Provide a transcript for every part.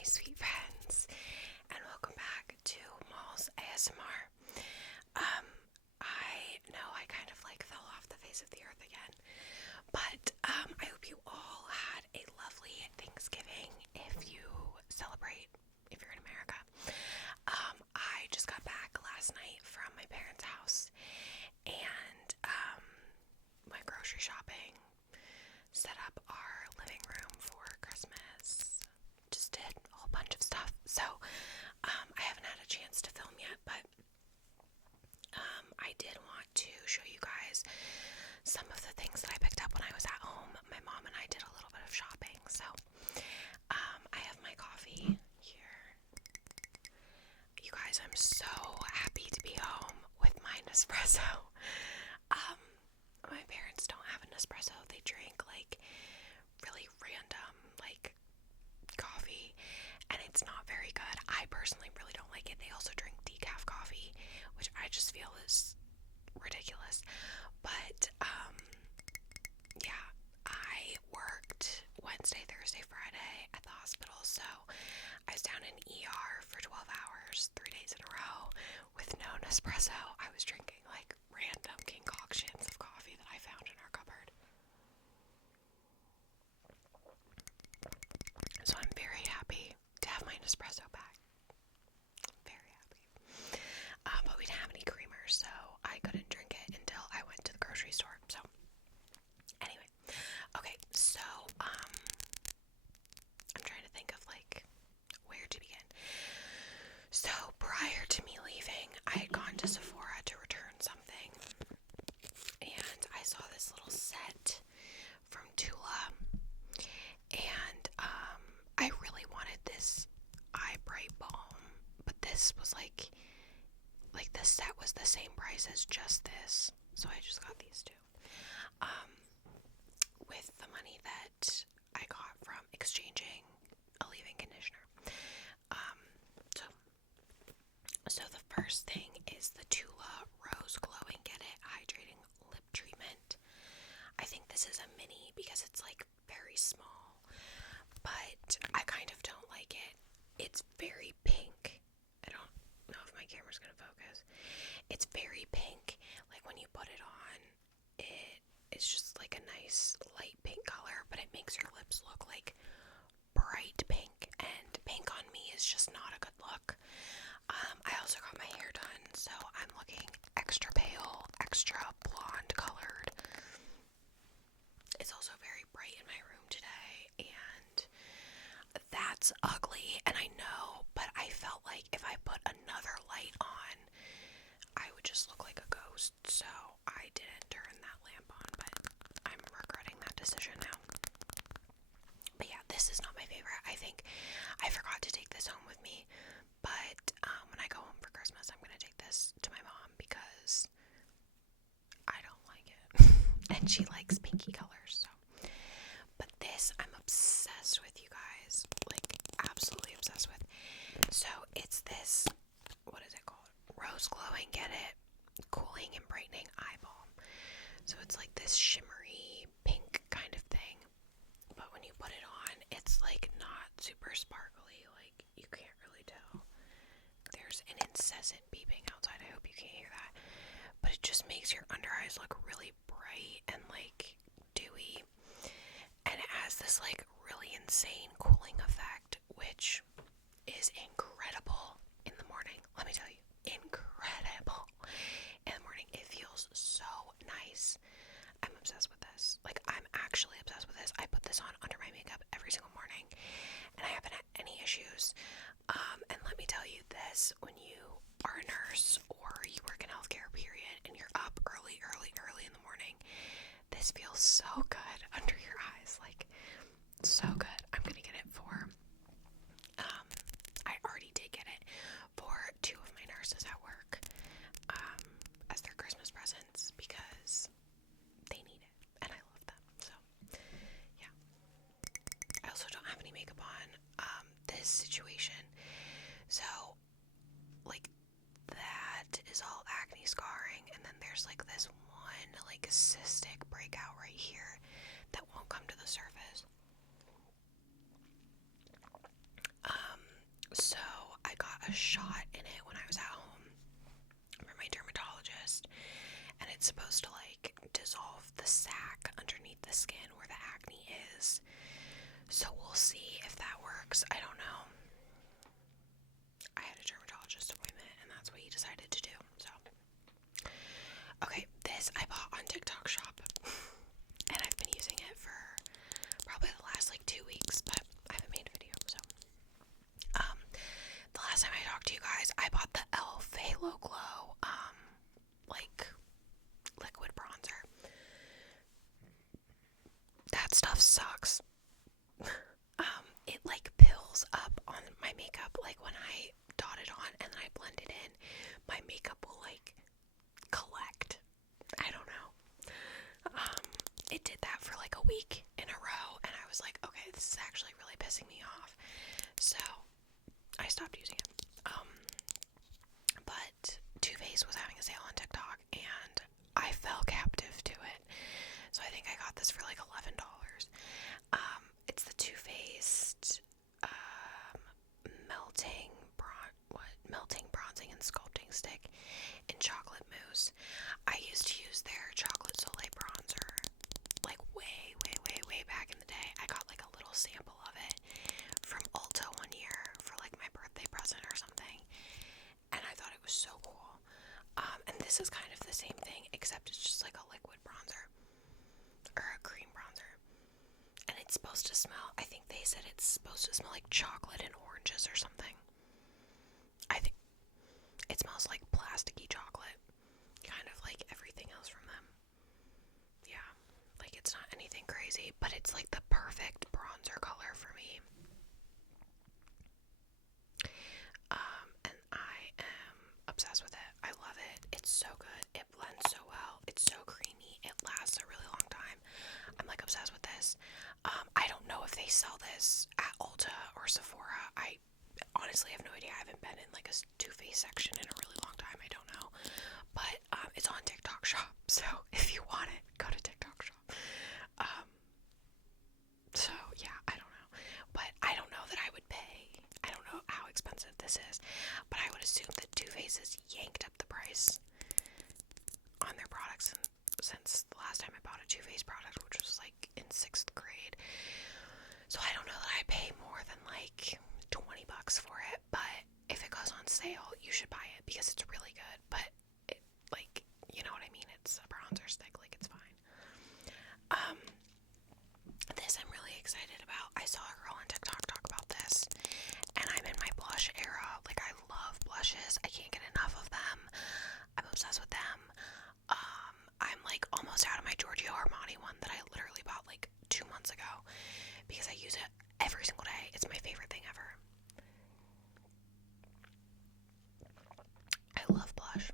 my sweet friends, and welcome back to Malls ASMR. I know I kind of fell off the face of the earth again, but I hope you all had a lovely Thanksgiving if you celebrate, if you're in America. I just got back last night from my parents' house and went grocery shopping, set up our living room for Christmas, just did a whole bunch of stuff. So I haven't had a chance to film yet, but I did want to show you guys some of the things that I picked up when I was at home. My mom and I did a little bit of shopping. So I have my coffee here. You guys, I'm so happy to be home with my Nespresso. My parents don't have an espresso. They drink really random coffee, and it's not very good. I personally really don't like it. They also drink decaf coffee, which I just feel is ridiculous. But yeah, I worked Wednesday, Thursday, Friday at the hospital, so I was down in ER for 12 hours, 3 days in a row with no Nespresso. I was drinking random concoctions of coffee that I found in our cupboard. So I'm very happy to have my Nespresso back. Very happy. But we didn't have any creamer, so I couldn't drink it until I went to the grocery store. So anyway, okay, so I'm trying to think of where to begin. So prior to me leaving, I had gone to Sephora to return something, and I saw this little set from Tula, and I really wanted this eye bright balm, but this was the set was the same price as just this, so I just got these two with the money that I got from exchanging a leave-in conditioner. So the first thing is the Tula Rose Glow and Get It Hydrating Lip Treatment. I think this is a mini because it's very small, but I kind of don't like it. It's very pink. I don't know if my camera's gonna focus. It's very pink. When you put it on, it's just a nice light pink color, but it makes your lips look bright pink, and pink on me is just not a good look. I also got my hair done, so I'm looking extra pale, extra blonde colored. It's also very bright in my room today, and that's ugly, and I know, but I felt like if I put another light on, I would just look like a ghost, so I didn't turn that lamp on, but I'm regretting that decision now. But yeah, this is not my favorite. I think I forgot to take this home with me, but when I go home for Christmas, I'm going to take this to my mom because I don't like it. And she likes pinky colors, so. But this, I'm obsessed with, you guys. Absolutely obsessed with. So, it's this, what is it called? Rose Glow and Get It Cooling and Brightening Eye Balm. So, it's this shimmery pink kind of thing. But when you put it on, it's not super sparkly. You can't really tell. There's an incessant beeping outside. I hope you can't hear that. But it just makes your under eyes look really bright and dewy. And it has this really insane cooling effect, which is incredible in the morning. Let me tell you, incredible in the morning. It feels so nice. I'm obsessed with this. I'm actually obsessed with this. I put this on under my makeup every single morning, and I haven't had any issues. And let me tell you this, when you are a nurse or you work in healthcare, period, and you're up early in the morning, this feels so good under your eyes. So good. I'm gonna get it for, I already did get it for 2 of my nurses at work, as their Christmas presents because they need it, and I love them, so, yeah. I also don't have any makeup on, this situation, so, that is all acne scarring, and then there's this one, cystic breakout right here that won't come to the surface. a shot in it when I was at home from my dermatologist, and it's supposed to like dissolve the sac underneath the skin where the acne is. So we'll see if that works. I don't know. I had a dermatologist appointment and that's what he decided to do. So okay, this I bought on TikTok Shop and I've been using it for probably the last like 2 weeks, but I haven't made a video. So the last time I talked to you guys, I bought the e.l.f. Halo Glow like liquid bronzer. That stuff sucks. It like pills up on my makeup, like when I dot it on and then I blend it in, my makeup will like collect. I don't know. It did that for like a week in a row and I was like, okay, this is actually really pissing me off. So I stopped using it. But Too Faced was having a sale on TikTok and I fell captive to it. So I think I got this for like $11. It's the Too Faced melting bronzing and sculpting stick in chocolate mousse. I used to use their chocolate soleil bronzer like way back in the day. I got like a little sample of it from Ulta one year for like my birthday present or something, and I thought it was so cool. And this is kind of the same thing, except it's just like a liquid bronzer or a cream bronzer. And it's supposed to smell, I think they said it's supposed to smell like chocolate and oranges or something. I think it smells like plasticky chocolate, kind of like everything else from them. Yeah, like it's not anything crazy, but it's like the perfect bronzer color for me. And I am obsessed with it. I love it. It's so good. It blends so well. It's so creamy. It lasts a really long time. I'm like obsessed with this. I don't know if they sell this at Ulta or Sephora. I honestly have no idea. I haven't been in like a Too Faced section in a really long time. I don't know. But it's on TikTok Shop. So if you want it, go to TikTok Shop. So yeah, I don't know. But I don't know that I would pay. I don't know how expensive this is. But I would assume that Too Faced has yanked up the price on their products since the last time I bought a Too Faced product, which was like in 6th grade. So I don't know that I pay more than like $20 for it, but if it goes on sale, you should buy it because it's really good. But it, like, you know what I mean? It's a bronzer stick, like it's fine. This I'm really excited about. I saw a girl on TikTok talk about this, and I'm in my blush era. Like I love blushes. I can't get enough of them. I'm obsessed with them. I'm like almost out of my Giorgio Armani one that I literally bought like 2 months ago because I use it every single day. It's my favorite thing ever. I love blush.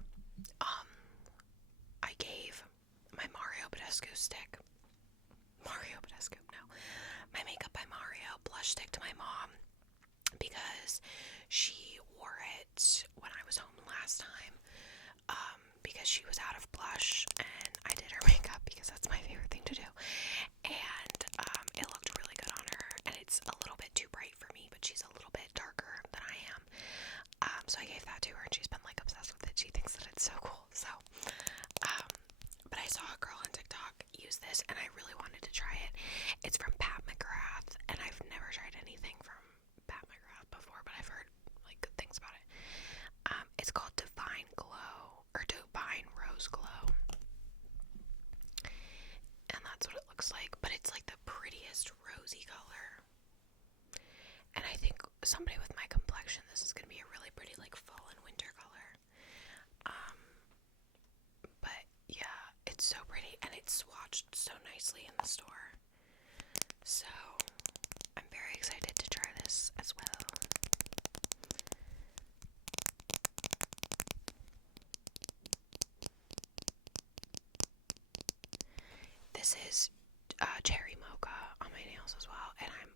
I gave my my Makeup by Mario blush stick to my mom because she wore it when I was home last time. Because she was out of blush and I did her makeup because that's my favorite thing to do, and it looked really good on her, and it's a little bit too bright for me, but she's a little bit darker than I am, so I gave that to her and she's been like obsessed with it. She thinks that it's so cool. So but I saw a girl on TikTok use this and I really wanted to try it. It's from Pat McGrath and I've never tried anything from Pat McGrath before, but I've heard like good things about it. It's called Divine Rose Glow, and that's what it looks like, but it's like the prettiest rosy color, and I think somebody with my complexion, this is going to be a really pretty like fall and winter color. But yeah, it's so pretty and it's swatched so nicely in the store, so I'm very excited to try this as well. This is cherry mocha on my nails as well, and I'm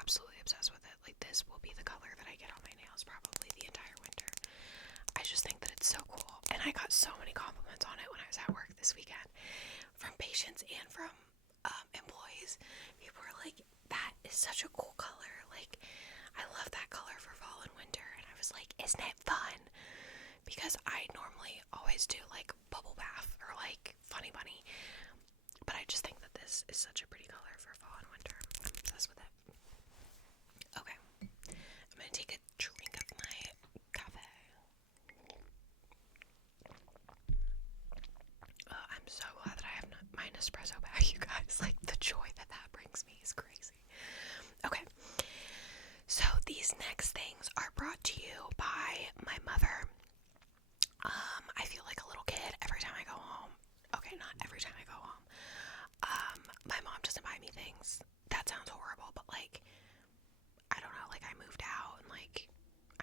absolutely obsessed with it. Like, this will be the color that I get on my nails probably the entire winter. I just think that it's so cool, and I got so many compliments on it when I was at work this weekend from patients and from employees. People were like, that is such a cool color. Like, I love that color for fall and winter. And I was like, isn't it fun? Because I normally always do like bubble bath or like Funny Bunny, but I just think that this is such a pretty color for fall and winter. I'm obsessed with it. Okay, I'm gonna take a drink of my cafe. I'm so glad that I have my Nespresso bag, you guys. Like, the joy that brings me is crazy. Okay, so these next things are brought to you by my mother. I feel like a little kid every time I go home. Okay, not every time I go home. My mom doesn't buy me things. That sounds horrible, but like, I don't know, like I moved out and like,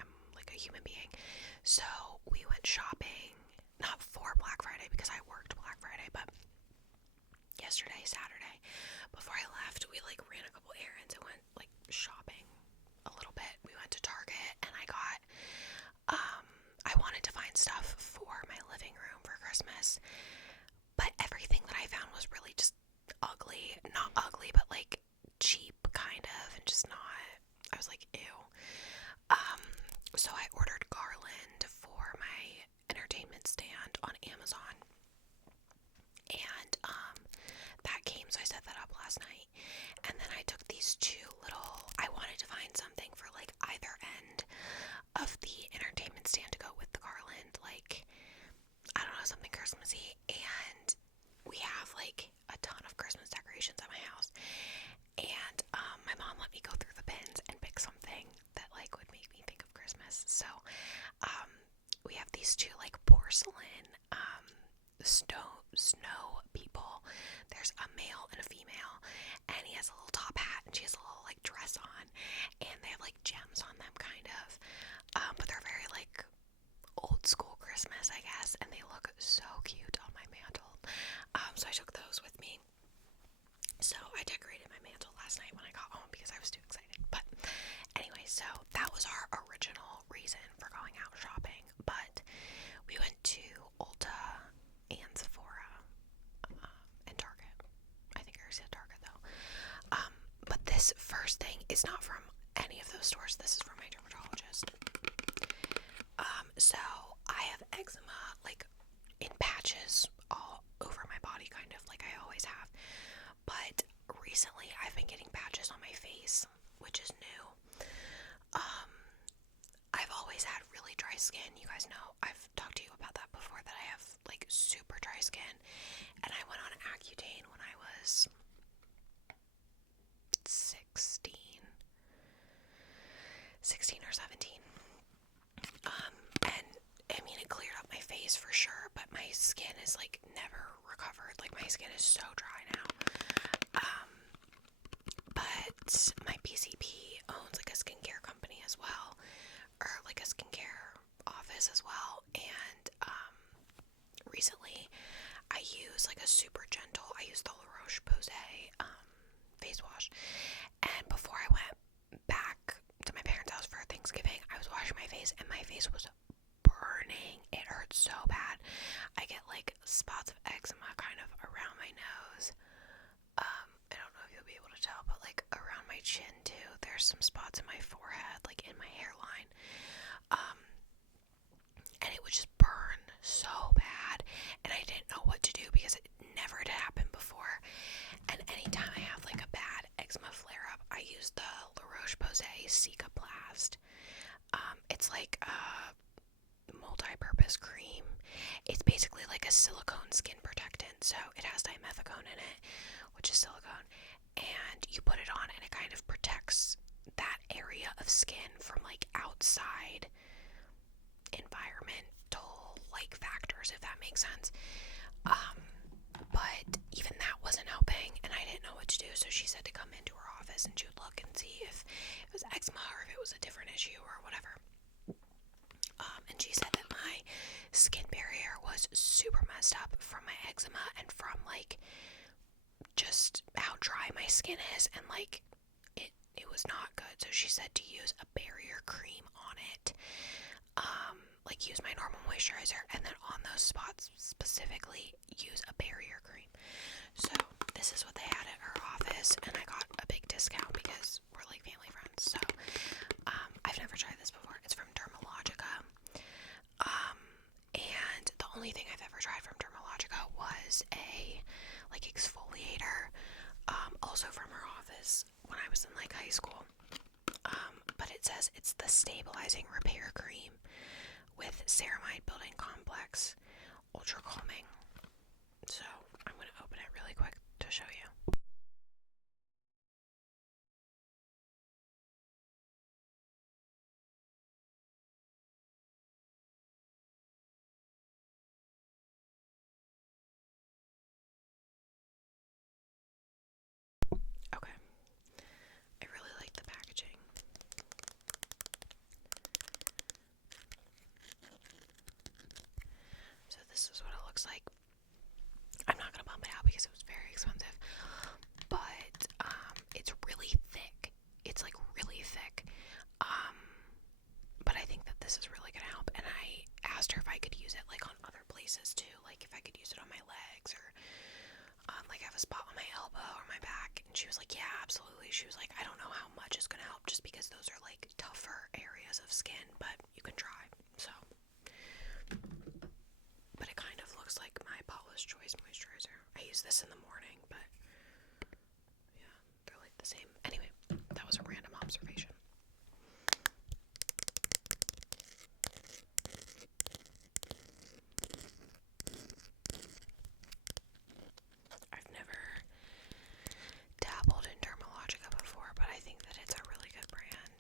I'm like a human being. So we went shopping, not for Black Friday because I worked Black Friday, but yesterday, Saturday, before I left, we like ran a couple errands and went like shopping a little bit. We went to Target and I got, I wanted to find stuff for my living room for Christmas, but everything that I found was really just ugly. Not ugly, but like cheap kind of, and just not, I was like, ew. So I ordered garland for my entertainment stand on Amazon, and that came, so I set that up last night. And then I took these two little, I wanted to find something for like either end of the entertainment stand to go with the garland, like, I don't know, something Christmassy. And we have like a ton of Christmas decorations at my house, and my mom let me go through the bins and pick something that like would make me think of Christmas. So we have these two like porcelain snow people. There's a male and a female, and he has a little top hat and she has a little like dress on, and they have like gems on them kind of, but they're very like old school Christmas, I guess, and they look so cute on my mantle. So I took those with me. So I decorated my mantle last night when I got home because I was too excited. But anyway, so that was our original reason for going out shopping. But we went to Ulta and Sephora and Target. I think I already said Target though. But this first thing is not from any of those stores. This is from my dermatologist. So I have eczema like in patches all over my body, kind of like I always have. But recently I've been getting patches on my face, which is new. I've always had really dry skin. You guys know, I've talked to you about that before, that I have like super dry skin. And I went on Accutane when I was 16 or 17. And I mean, it cleared up my face for sure, but my skin is like never recovered. Like, my skin is so dry now. But my PCP owns like a skincare company as well, or like a skincare office as well. And recently I use like a super gentle, I use the La Roche-Posay face wash. And before I went back to my parents' house for Thanksgiving, I was washing my face and my face was burning. It hurt so bad. I get like spots of eczema kind of around my nose. I don't know if you'll be able to tell, but like around my chin too. There's some spots in my forehead, like in my hairline. And it would just burn so bad, and I didn't know what to do because it never had happened before. And anytime I have like a bad eczema flare up, I use the La Roche-Posay Cicaplast. It's like a multi-purpose cream. It's basically like a silicone skin protectant, so it has dimethicone in it, which is silicone, and you put it on and it kind of protects that area of skin from like outside environmental like factors, if that makes sense. But even that wasn't helping, and I didn't know what to do, so she said to come into her office and she would look and see if it was eczema or if it was a different issue or whatever. And she said that my skin barrier was super messed up from my eczema and from like just how dry my skin is, and like it was not good. So she said to use a barrier cream on it, like use my normal moisturizer, and then on those spots specifically use a barrier cream. So this is what they had at her office, and I got a big discount because we're like family friends. So I've never tried this before. It's from Dermalogica. school. But it says it's the stabilizing repair cream with ceramide building complex, ultra calming. So I'm going to open it really quick to show you. Okay. I really like the packaging. So this is what it looks like. I'm not going to bump it out because it was very expensive. But it's really thick. It's like really thick. But I think that this is really going to help. And I asked her if I could use it like on other places too. Like if I could use it on my legs or like I have a spot on my elbow or my back. And she was like, yeah, absolutely. She was like, I don't know how much is going to help just because those are like tougher areas of skin, but you can try. So, but it kind of looks like my Paula's Choice moisturizer. I use this in the morning, but yeah, they're like the same. Anyway, that was a random observation. I've never dabbled in Dermalogica before, but I think that it's a really good brand.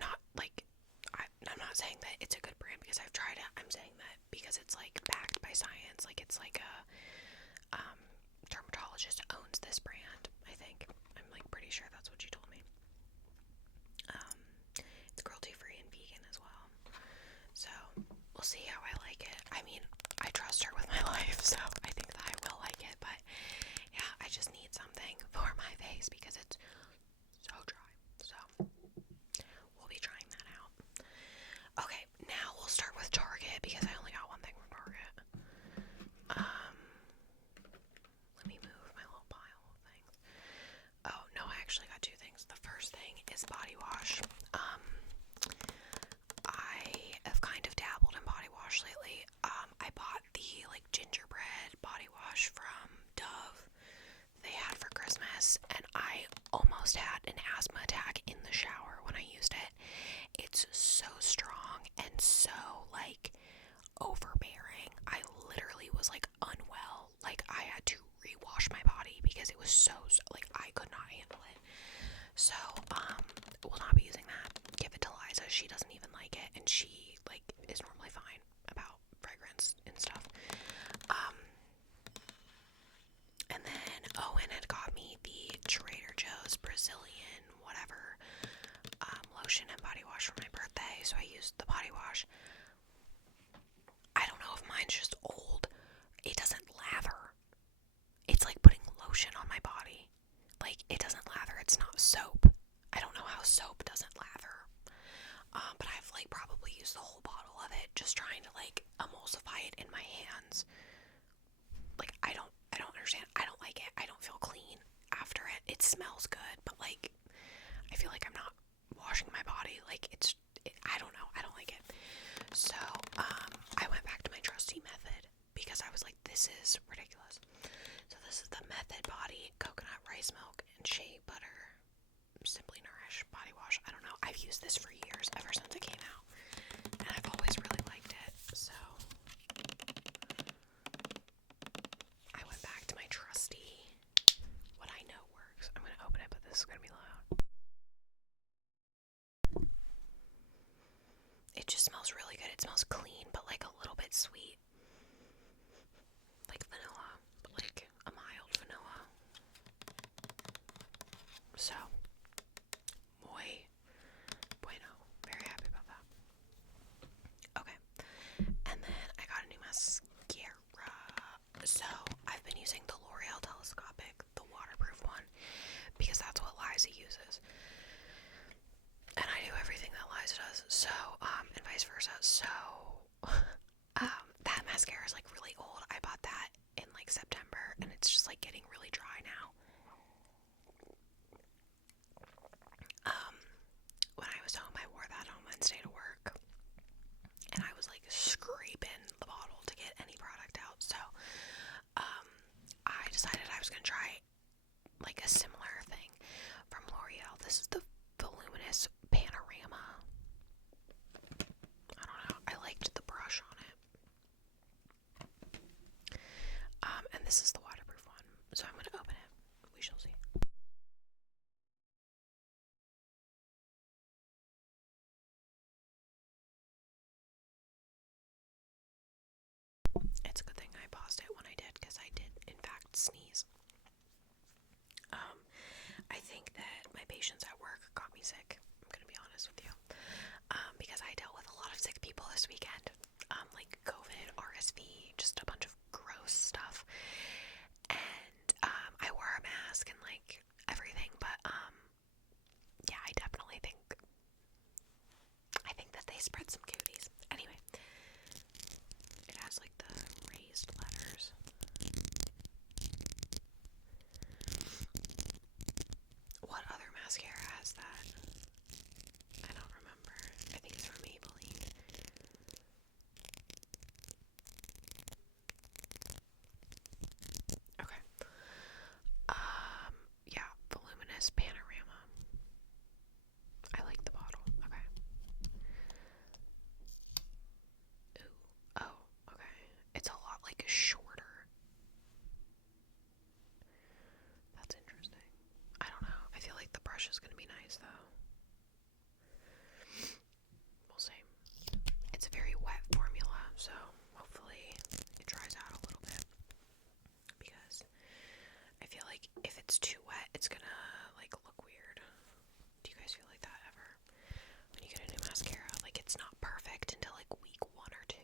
Not like I'm not saying that it's a good brand because I've tried it. I'm saying that because it's like backed by science. Like it's like a dermatologist owns this brand. I think I'm like pretty sure that's what she told me. It's cruelty free and vegan as well. So we'll see how I like it. I mean, I trust her with my life, so I think that I will like it. But yeah, I just need something for my face because it's so dry. So we'll be trying that out. Okay, now we'll start with Target because I only got one thing from Target. Let me move my little pile of things. Oh, no, I actually got two things. The first thing is body wash. I have kind of dabbled in body wash lately. I bought the like gingerbread body wash from Dove they had for Christmas, and I almost had an asthma attack in the shower when I used it. It's so strong and so like overbearing. I literally was like unwell. Like I had to rewash my body because it was so like I could not handle it. So we'll not be using that. Give it to Liza. She doesn't even like it, and she like is normally fine about fragrance and stuff. And then Owen had got me the Trader Joe's Brazilian whatever lotion and body wash for my birthday, so I used the body wash. I don't know if mine's just old. It doesn't lather. It's like putting lotion on my body. Like, it doesn't lather. It's not soap. I don't know how soap doesn't lather. But I've like probably used the whole bottle of it, just trying to like emulsify it in my hands. Like, I don't understand. I don't like it. I don't feel clean after it. It smells good, but like I feel like I'm not washing my body. Like I don't know. I don't like it. So I went back to my trusty method because I was like, this is ridiculous. So this is the Method Body Coconut Rice Milk and Shea Butter Simply Nourish body wash. I don't know. I've used this for years, ever since it came out, and I've always really liked it. So I went back to my trusty, what I know works. I'm gonna open it, but this is gonna be loud. It just smells really good. It smells clean, but like a little bit sweet. Like vanilla, but like a mild vanilla. So, muy bueno. Very happy about that. Okay. And then I got a new mascara. So, I've been using the L'Oreal Telescopic, the waterproof one, because that's what Liza uses. And I do everything that Liza does, so, and vice versa. So, that mascara is like really old. I bought that in like September, and it's just like getting really dry now. When I was home, I wore that on Wednesday to work, and I was like scraping the bottle to get any product out. So, I decided I was gonna try like a similar thing. this is the Voluminous Panorama. I don't know. I liked the brush on it. And this is the waterproof one. So I'm going to open it. We shall see. It's a good thing I paused it when I did, because I did, in fact, sneeze. I think that my patients at work got me sick. I'm going to be honest with you. Because I dealt with a lot of sick people this weekend. Like COVID, RSV, just a bunch of gross stuff. And I wore a mask and like everything, but yeah, I definitely think that they spread some cooties. Anyway, it has like the raised letters. What other mascara has that? I don't remember. I think it's from Maybelline. Okay. Yeah, Voluminous Panorama. I like the bottle. Okay. Ooh. Oh, okay. It's a lot like shorter. That's interesting. I don't know. I feel like the brush is gonna be nice though. We'll see. It's a very wet formula, so hopefully it dries out a little bit. Because I feel like if it's too wet, it's gonna like look weird. Do you guys feel like that ever? When you get a new mascara, like it's not perfect until like week 1 or 2.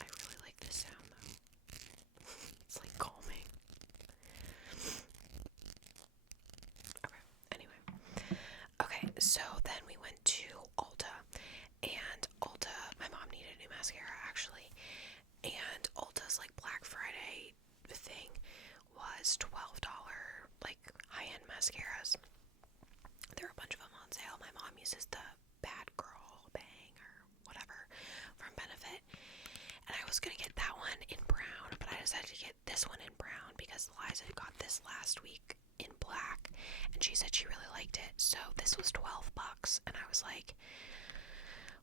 I really like this sound though. It's like calming. Okay, anyway. Okay, so then we went to Ulta, and Ulta, my mom needed a new mascara actually, and Ulta's like Black Friday thing was $12 like high-end mascaras. There are a bunch of them on sale. My mom uses the Bad Girl Bang or whatever from Benefit, and I was gonna get that one in brown, but I decided to get this one in brown because Liza got this last week in black, and she said she really liked it. So this was $12, and I was like,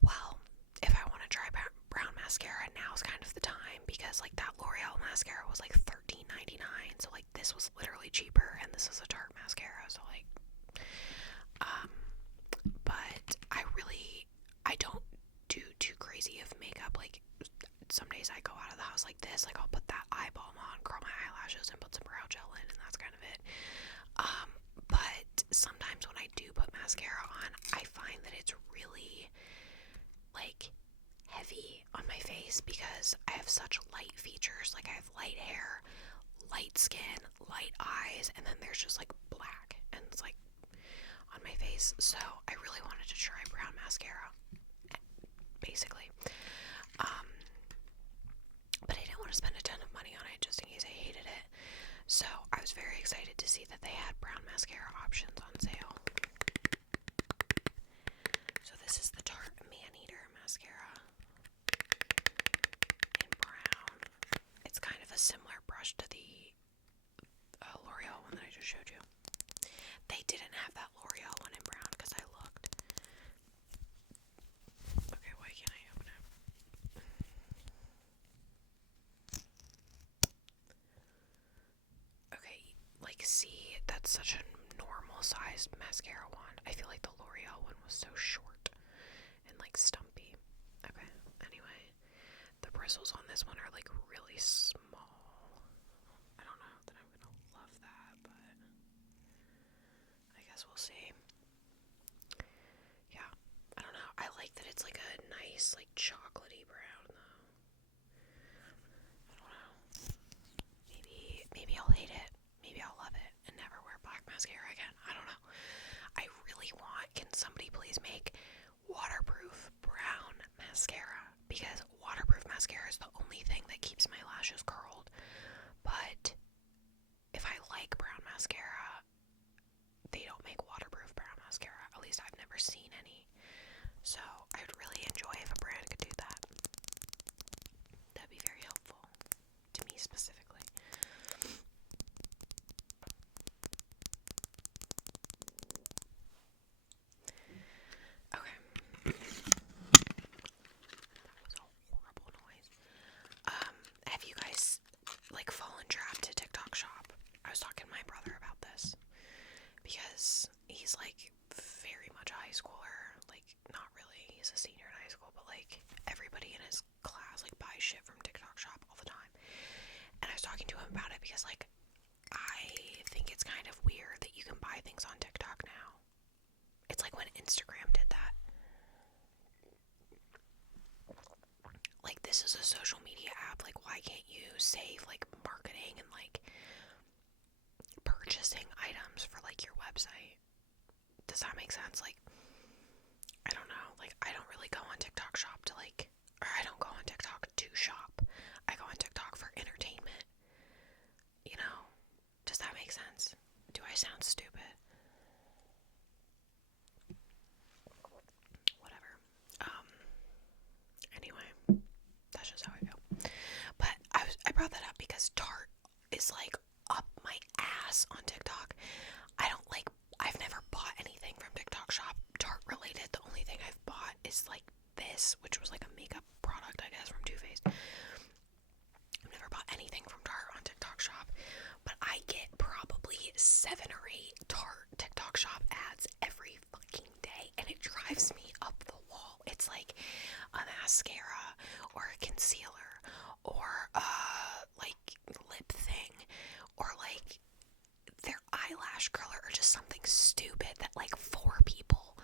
well, if I want to try brown mascara, now's kind of the time, because like that L'Oreal mascara was like $13.99, so like this was literally cheaper, and this is a Tarte mascara, so like, but I don't do too crazy of makeup. Like some days I go out of the house like this, like I'll put that eye balm on, curl my eyelashes, and put some brow gel in, and that's kind of it. But sometimes when I do put mascara on, I find that it's really like heavy on my face because I have such light features. Like I have light hair, light skin, light eyes, and then there's just like black, and it's like on my face. So I really wanted to try brown mascara, basically. But I didn't want to spend a ton of money on it just in case I hated it. So I was very excited to see that they had brown mascara options on sale. So this is the Tarte Maneater mascara in brown. It's kind of a similar brush to the L'Oreal one that I just showed you. They didn't have that L'Oreal one in brown because I looked. Okay, why can't I open it? Okay, like see, that's such a normal sized mascara wand. I feel like the L'Oreal one was so short and like stumpy. Okay, anyway, the bristles on this one are like really small. I don't know that I'm gonna love that, but I guess we'll see. Yeah, I don't know. I like that it's like a nice like chocolatey brown though. I don't know. Maybe I'll hate it. Maybe I'll love it and never wear black mascara again. I don't know. I really want, can somebody please make waterproof brown mascara? Because waterproof mascara is the only thing that keeps my lashes curled. But if I like brown mascara, they don't make waterproof brown mascara. At least I've never seen any. So I would really enjoy if a brand could do that. That'd be very helpful to me specifically. because he's like very much a high schooler. Like, not really, he's a senior in high school, but like everybody in his class like buys shit from TikTok Shop all the time. And I was talking to him about it because like I think it's kind of weird that you can buy things on TikTok now. It's like when Instagram did that. Like, this is a social media app. Like, why can't you save like marketing and like purchasing items for like your website? Does that make sense? Like, I don't know. Like, I don't really go on TikTok Shop to like, or I don't go on TikTok to shop. I go on TikTok for entertainment. You know? Does that make sense? Do I sound stupid? Whatever. Anyway, that's just how I feel. But I brought that up because Tarte is like up my ass on TikTok. I've never bought anything from TikTok Shop Tarte related. The only thing I've bought is like this, which was like a makeup product, I guess, from Too Faced. I've never bought anything from Tarte on TikTok Shop, but I get probably 7 or 8 Tarte TikTok Shop ads every fucking day, and it drives me up the wall. It's like a mascara or a concealer or like lip thing or like their eyelash curler or just something stupid that like 4 people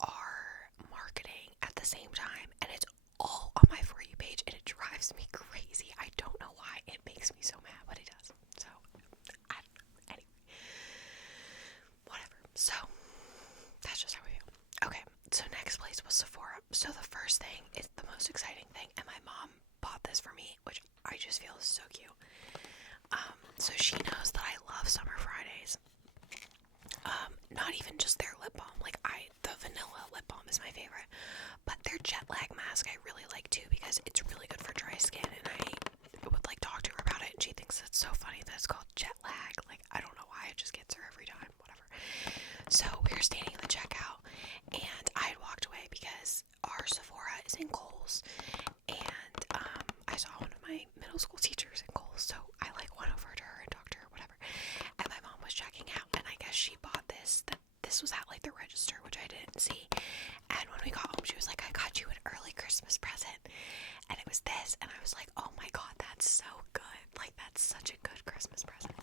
are marketing at the same time, and it's all on my For You page, and it drives me crazy. I don't know why. It makes me so mad, but it does. So, anyway. Whatever. So, that's just how I feel. Okay, so next place was Sephora. So the first thing is the most exciting thing, and my mom bought this for me, which I just feel is so cute. So she knows that I love Summer Fridays. Not even just their lip balm. Like, the vanilla lip balm is my favorite. But their jet lag mask I really like too, because it's really good for dry skin, and I would like talk to her about it, and she thinks it's so funny that it's called jet lag. Like, I don't know why, it just gets her every time, whatever. So we were standing in the checkout, and I had walked away because our Sephora is in Kohl's, and I saw one of my middle school teachers in Kohl's, so I like went over to her and talked to her, whatever. And my mom was checking out, and I guess she bought this. This was at like the register, which I didn't see. And when we got home, she was like, "I got you an early Christmas present," and it was this. And I was like, "Oh my god, that's so good! Like, that's such a good Christmas present."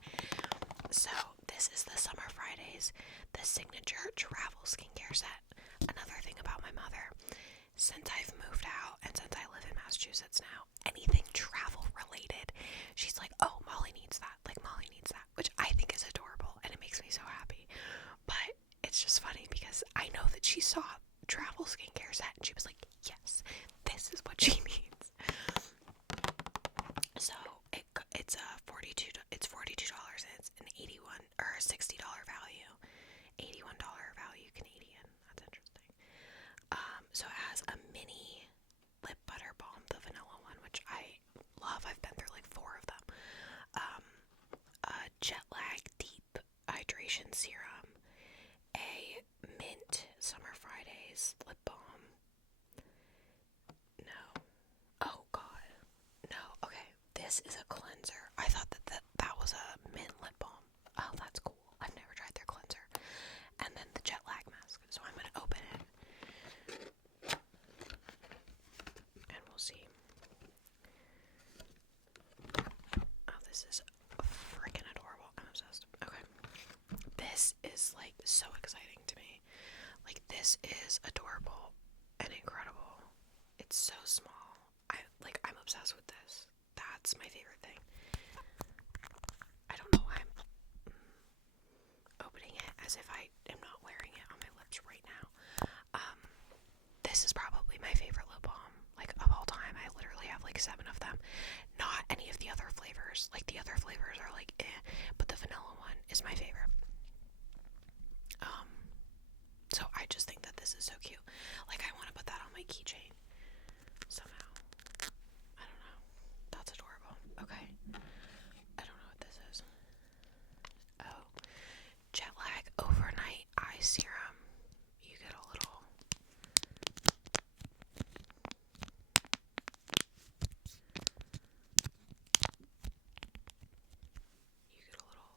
So this is the Summer Fridays, the signature travel skincare set. Another thing about my mother, since I've moved out and since I live in Massachusetts now, anything travel related, she's like, "Oh, Molly needs that. Like, Molly needs that," which I think is adorable, and it makes me so happy. But it's just funny because I know that she saw travel skincare set and she was like, "Yes, this is what she needs." So it's $42 and it's an $60 value, $81 value Canadian. That's interesting. So it has a mini lip butter balm, the vanilla one, which I love. I've been through like 4 of them. A jet lag deep hydration serum, a mint Summer Fridays lip balm. No. Oh god. No. Okay. This is a cleanser. I thought that was a mint lip balm. Oh, that's cool. I've never tried their cleanser. And then the jet lag mask. So I'm gonna open it. And we'll see. Oh, this is freaking adorable. I'm obsessed. Okay. This is like so exciting to me. Like, this is adorable and incredible. It's so small. I'm obsessed with this. That's my favorite thing. I don't know why I'm opening it as if I am not wearing it on my lips right now. This is probably my favorite lip balm, like, of all time. I literally have like 7 of them. Not any of the other flavors. Like, the other flavors are like but the vanilla one is my favorite. So I just think that this is so cute. Like, I want to put that on my keychain somehow. I don't know. That's adorable. Okay. I don't know what this is. Oh. Jet lag overnight eye serum. You get a little...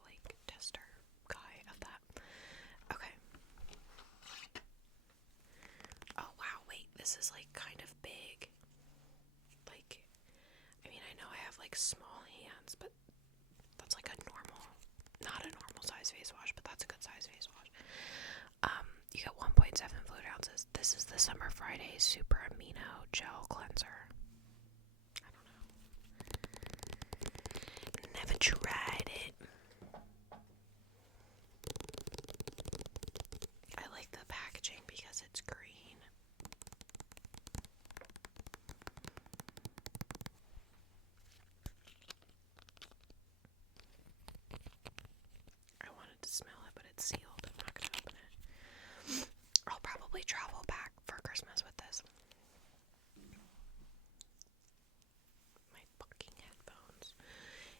like, tester cup. to smell it, but it's sealed. I'm not gonna open it. I'll probably travel back for Christmas with this. My fucking headphones.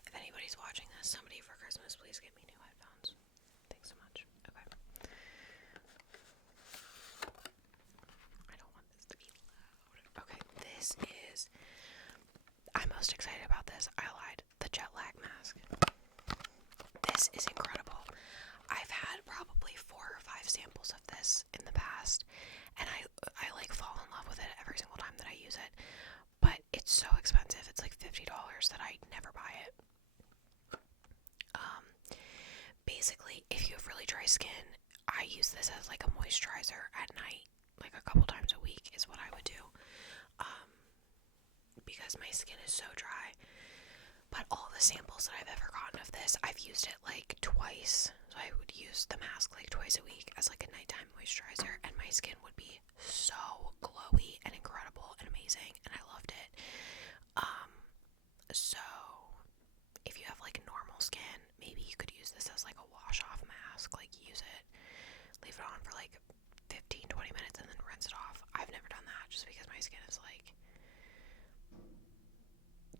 If anybody's watching this, somebody for Christmas, please get me new headphones. Thanks so much. Okay. I don't want this to be loud. Okay, this is... I'm most excited about this. I lied. The jet lag mask. This is incredible. I've had probably 4 or 5 samples of this in the past, and I like fall in love with it every single time that I use it. But it's so expensive. It's like $50 that I never buy it. Basically, if you have really dry skin, I use this as like a moisturizer at night, like a couple times a week is what I would do. Because my skin is so dry. But all the samples that I've ever gotten of this, I've used it like twice. So I would use the mask like twice a week as like a nighttime moisturizer, and my skin would be so glowy and incredible and amazing, and I loved it. So if you have like normal skin, maybe you could use this as like a wash off mask, like use it, leave it on for like 15-20 minutes and then rinse it off. I've never done that just because my skin is like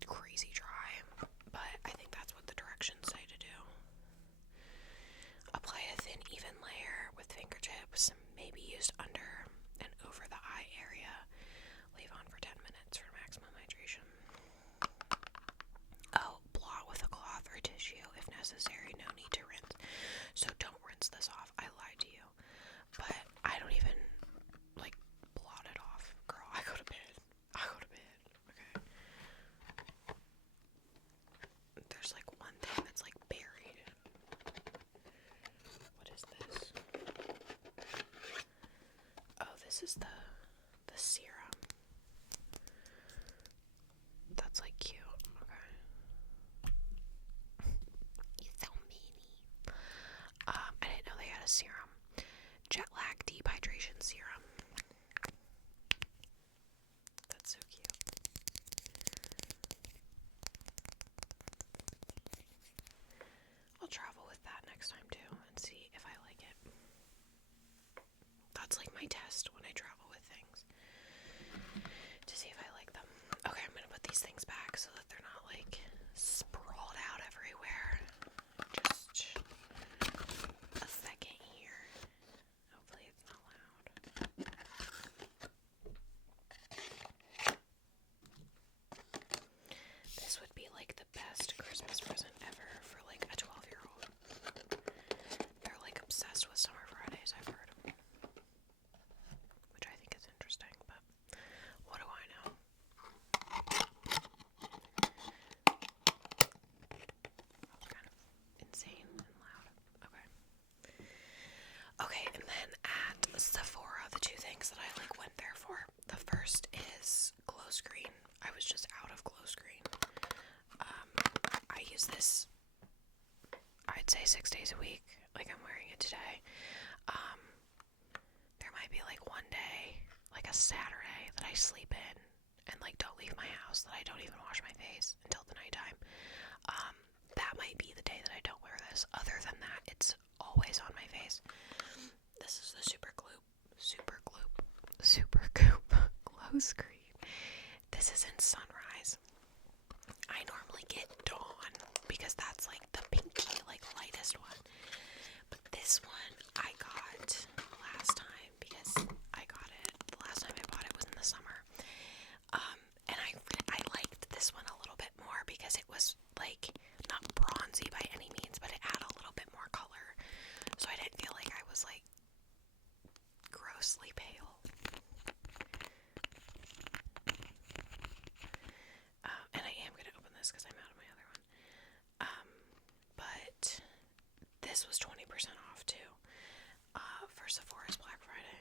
crazy dry, but I think that's what the directions say to do. Apply a thin, even layer with fingertips, maybe used under and over the eye area. Leave on for 10 minutes for maximum hydration. Oh, blot with a cloth or tissue if necessary. No need to rinse. So don't rinse this off. I lied to you. But I don't even, like, blot it off. Girl, I go to bed. Okay. There's, like, one thing that's, like, buried. What is this? Oh, this is the serum. That's, like, cute. Okay. He's so meanie. I didn't know they had a serum. Jet lag deep hydration serum. That's so cute. I'll travel with that next time too and see if I like it. That's like my test when I travel with things, to see if I like them. Okay, I'm gonna put these things back so that they're not like sprawled out everywhere. Just a second here. Hopefully it's not loud. This would be like the best Christmas present ever for like a 12-year-old. They're like obsessed with Summer Fridays, I've heard. Which I think is interesting, but what do I know? That was kind of insane and loud. Okay. Okay, and then at Sephora, the 2 things that I like went there for. The first is glow screen. I was just out of glow screen. I use this, I'd say 6 days a week. Like I'm wearing it today. There might be like one day, like a Saturday, that I sleep in and like don't leave my house, that I don't even wash my face until the nighttime. That might be the day that I don't wear this. Other than that, it's always on my face. This is the Super Goop glow screen. This is in Sunrise. I normally get Dawn because that's like the pinky, like lightest one. But this one I got last time because I got it. The last time I bought it was in the summer. And I liked this one a little bit more because it was like not bronzy by any means, but it had a little bit more color. So I didn't feel like I was like grossly pale. And I am gonna open this because I'm out of my other one. But this was 20% off too. For Sephora's Black Friday.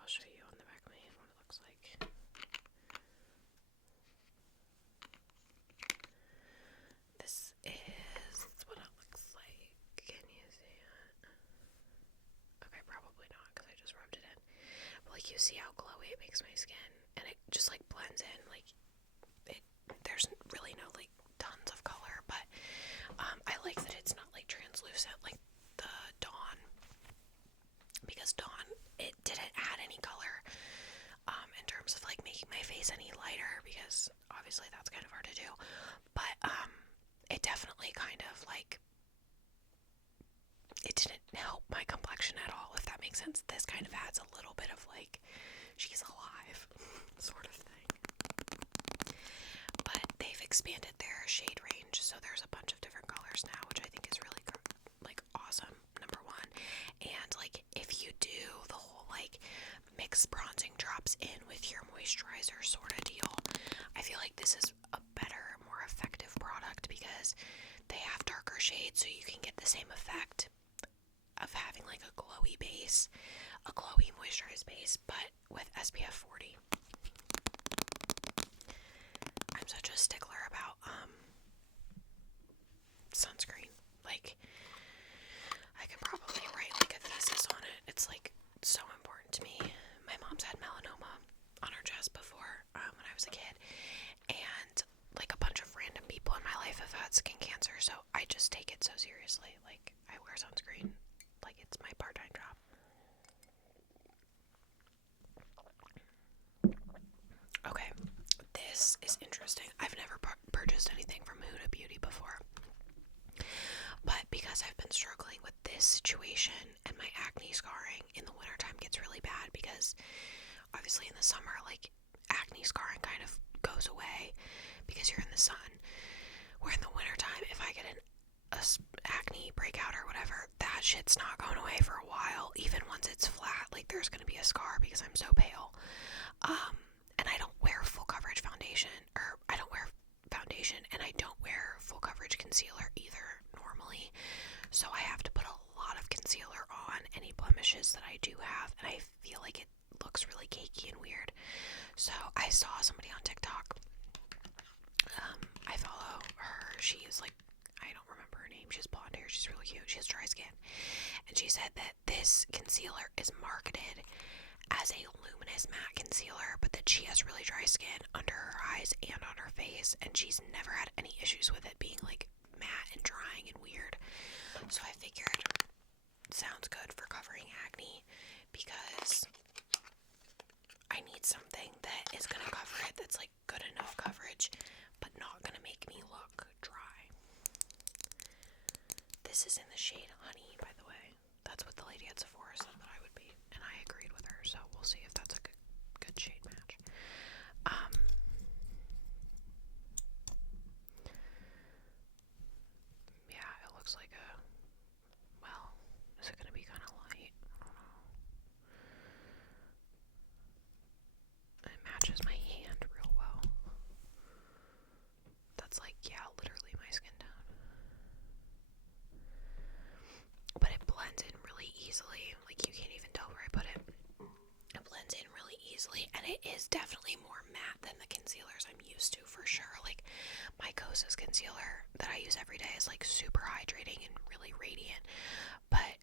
I'll show you on the back of my hand what it looks like. This is what it looks like. Can you see it? Okay, probably not because I just rubbed it in. But like you see how glowy it makes my skin, and it just like blends in. Like there's really no like tons of expanded their shade range, so there's a bunch of different colors now, which I think is really like awesome, number one. And like if you do the whole like mix bronzing drops in with your moisturizer sort of deal, I feel like this is a better, more effective product because they have darker shades, so you can get the same effect of having like a glowy base, a glowy moisturized base, but with SPF 40. I'm such a stickler about sunscreen. Like, I can probably write like a thesis on it. It's like so important to me. My mom's had melanoma on her chest before when I was a kid, and like a bunch of random people in my life have had skin cancer, so I just take it so seriously. Like, I wear sunscreen like it's my part-time job. Okay, this is interesting. I've never purchased anything from Huda Beauty before, but because I've been struggling with this situation and my acne scarring in the wintertime gets really bad, because obviously in the summer, like, acne scarring kind of goes away because you're in the sun, where in the wintertime, if I get an acne breakout or whatever, that shit's not going away for a while. Even once it's flat, like, there's gonna be a scar because I'm so pale. And I don't wear full coverage foundation, or I don't wear foundation, and I don't wear full coverage concealer either normally, so I have to put a lot of concealer on any blemishes that I do have, and I feel like it looks really cakey and weird. So I saw somebody on TikTok, I follow her, she is like, I don't remember her name, she's blonde hair, she's really cute, she has dry skin, and she said that this concealer is marketed as a luminous matte concealer, but that she has really dry skin under her eyes and on her face, and she's never had any issues with it being like matte and drying and weird. So I figured, sounds good for covering acne, because I need something that is going to cover it, that's like good enough coverage, but not going to make me look dry. This is in the shade Honey, by the way. That's what the lady at Sephora said that I would be, and I agreed with her, so we'll see if that's a good shade match. Yeah, it looks like well, is it gonna be kind of light? I don't know. It matches my hand real well. That's like, yeah, literally my skin tone. But it blends in really easily. Like, you can't even tell where I put it. It blends in really easily, and it is definitely more matte than the concealers I'm used to, for sure. Like, my Kosas concealer that I use every day is like super hydrating and really radiant, but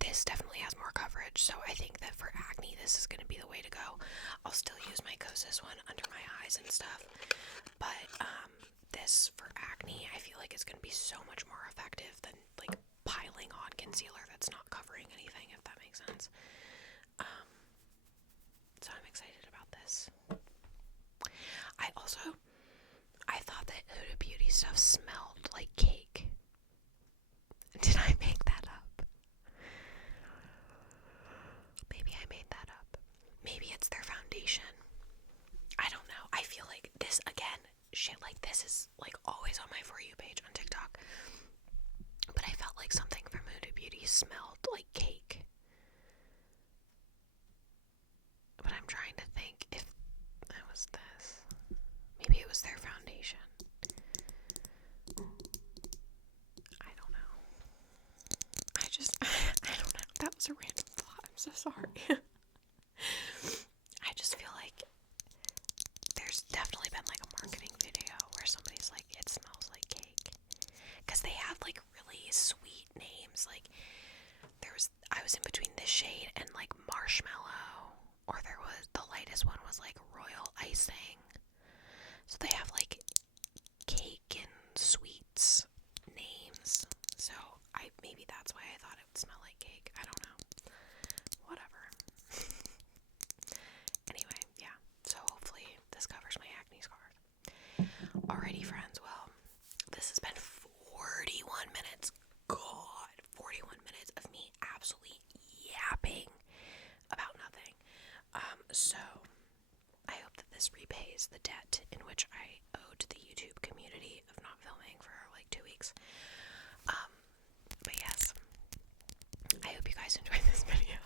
this definitely has more coverage, so I think that for acne this is going to be the way to go. I'll still use my Kosas one under my eyes and stuff, but this for acne I feel like it's going to be so much more effective than like piling on concealer that's not covering anything, if that makes sense. So I'm excited about this. I thought that Huda Beauty stuff smelled like cake. Did I make that up? Maybe I made that up. Maybe it's their foundation. I don't know. I feel like this, again, shit like this is like always on my For You page on TikTok. But I felt like something from Huda Beauty smelled like cake. But I'm trying to think if it was this. Maybe it was their foundation. I don't know. I don't know. That was a random thought. I'm so sorry. I just feel like there's definitely been like a marketing video where somebody's like, it smells like cake. Because they have like really sweet names. Like, I was in between this shade and like marshmallow, or the lightest one was like royal icing. So they have like cake and sweets names. So maybe that's why I thought it would smell like cake. I don't know. Whatever. Anyway, yeah. So hopefully this covers my acne scars. Alrighty, friends. Well, this has been 41 minutes. God, 41 minutes of me absolutely yapping about nothing. So I hope that this repays the debt in which I owe to the YouTube community. immunity of not filming for like 2 weeks. But yes, I hope you guys enjoyed this video.